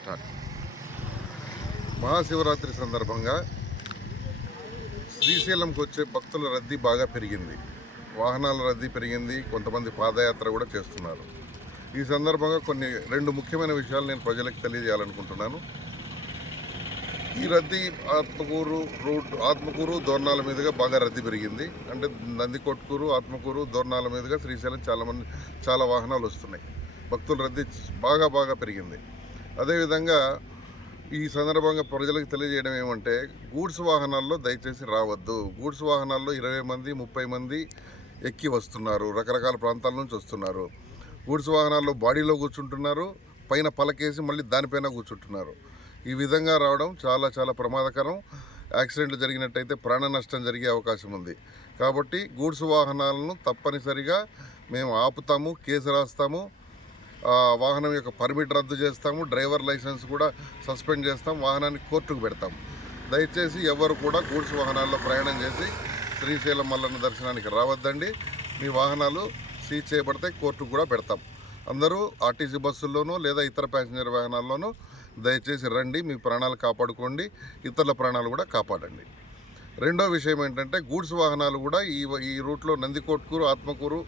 Start. Mahashivratri సందర్భంగా శ్రీశైలంకి వచ్చే భక్తుల రద్దీ బాగా పెరిగింది. వాహనాల రద్దీ పెరిగింది. కొంతమంది పాదయాత్ర కూడా చేస్తున్నారు. ఈ సందర్భంగా రెండు ముఖ్యమైన విషయాలు నేను ప్రజలకు తెలియజేయాలనుకుంటున్నాను. ఈ రద్దీ ఆత్మకూరు దోర్నాల మీదుగా బాగా రద్దీ పెరిగింది. అంటే నందికొట్కూరు, ఆత్మకూరు, దోర్నాల మీదుగా శ్రీశైలం చాలా వాహనాలు వస్తున్నాయి. భక్తుల రద్దీ బాగా పెరిగింది. అదేవిధంగా ఈ సందర్భంగా ప్రజలకు తెలియజేయడం ఏమంటే, గూడ్స్ వాహనాల్లో దయచేసి రావద్దు. గూడ్స్ వాహనాల్లో 20 మంది 30 మంది ఎక్కి వస్తున్నారు. రకరకాల ప్రాంతాల నుంచి వస్తున్నారు. గూడ్స్ వాహనాల్లో బాడీలో కూర్చుంటున్నారు, పైన పలకేసి మళ్ళీ దానిపైన కూర్చుంటున్నారు. ఈ విధంగా రావడం చాలా ప్రమాదకరం. యాక్సిడెంట్లు జరిగినట్టయితే ప్రాణ నష్టం జరిగే అవకాశం ఉంది. కాబట్టి గూడ్స్ వాహనాలను తప్పనిసరిగా మేము ఆపుతాము, కేసు రాస్తాము, వాహనం యొక్క పర్మిట్ రద్దు చేస్తాము, డ్రైవర్ లైసెన్స్ కూడా సస్పెండ్ చేస్తాం, వాహనాన్ని కోర్టుకు పెడతాం. దయచేసి ఎవరు కూడా గూడ్స్ వాహనాల్లో ప్రయాణం చేసి శ్రీశైలం మల్లన్న దర్శనానికి రావద్దండి. మీ వాహనాలు సీజ్ చేయబడితే కోర్టుకు కూడా పెడతాం. అందరూ ఆర్టీసీ బస్సుల్లోనూ లేదా ఇతర ప్యాసింజర్ వాహనాల్లోనూ దయచేసి రండి. మీ ప్రాణాలు కాపాడుకోండి, ఇతరుల ప్రాణాలు కూడా కాపాడండి. రెండో విషయం ఏంటంటే, గూడ్స్ వాహనాలు కూడా ఈ రూట్లో నందికొట్కూరు, ఆత్మకూరు,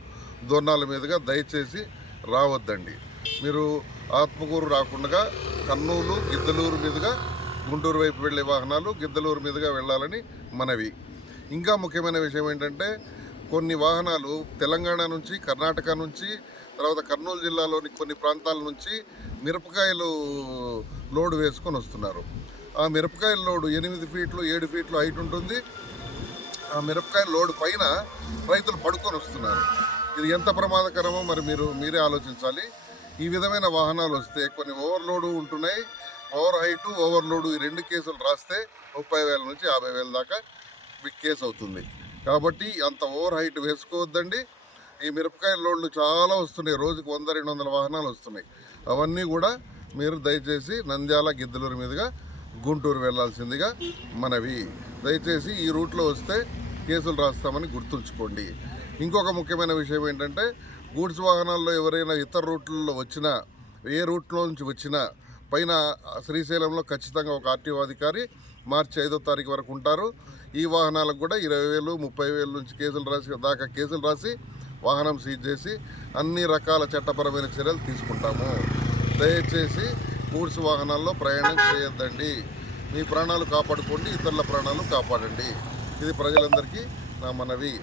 దోర్నాల మీదుగా దయచేసి రావద్దండి. మీరు ఆత్మకూరు రాకుండా కర్నూలు, గిద్దలూరు మీదుగా గుంటూరు వైపు వెళ్ళే వాహనాలు గిద్దలూరు మీదుగా వెళ్ళాలని మనవి. ఇంకా ముఖ్యమైన విషయం ఏంటంటే, కొన్ని వాహనాలు తెలంగాణ నుంచి, కర్ణాటక నుంచి, తర్వాత కర్నూలు జిల్లాలోని కొన్ని ప్రాంతాల నుంచి మిరపకాయలు లోడు వేసుకొని వస్తున్నారు. ఆ మిరపకాయల లోడు 8 ఫీట్లు 7 ఫీట్లు హైట్ ఉంటుంది. ఆ మిరపకాయల లోడు పైన రైతులు పడుకొని వస్తున్నారు. ఇది ఎంత ప్రమాదకరమో మరి మీరే ఆలోచించాలి. ఈ విధమైన వాహనాలు వస్తే కొన్ని ఓవర్లోడు ఉంటున్నాయి. ఓవర్ హైటు, ఓవర్లోడు ఈ 2 కేసులు రాస్తే 30,000 నుంచి 50,000 దాకా కేసు అవుతుంది. కాబట్టి అంత ఓవర్ హైట్ వేసుకోవద్దండి. ఈ మిరపకాయల లోడ్లు చాలా వస్తున్నాయి. రోజుకు 100-200 వాహనాలు వస్తున్నాయి. అవన్నీ కూడా మీరు దయచేసి నంద్యాల, గిద్దలూరు మీదుగా గుంటూరు వెళ్లాల్సిందిగా మనవి. దయచేసి ఈ రూట్లో వస్తే కేసులు రాస్తామని గుర్తుంచుకోండి. ఇంకొక ముఖ్యమైన విషయం ఏంటంటే, గూడ్స్ వాహనాల్లో ఎవరైనా ఇతర రూట్లలో వచ్చినా, ఏ రూట్లో నుంచి వచ్చినా పైన శ్రీశైలంలో ఖచ్చితంగా ఒక ఆర్టీఓ అధికారి మార్చి 5వ తారీఖు వరకు ఉంటారు. ఈ వాహనాలకు కూడా 20,000 30,000 నుంచి కేసులు రాసి వాహనం సీజ్ చేసి అన్ని రకాల చట్టపరమైన చర్యలు తీసుకుంటాము. దయచేసి గూడ్స్ వాహనాల్లో ప్రయాణం చేయొద్దండి. మీ ప్రాణాలు కాపాడుకోండి, ఇతరుల ప్రాణాలు కాపాడండి. ఇది ప్రజలందరికీ నా మనవి.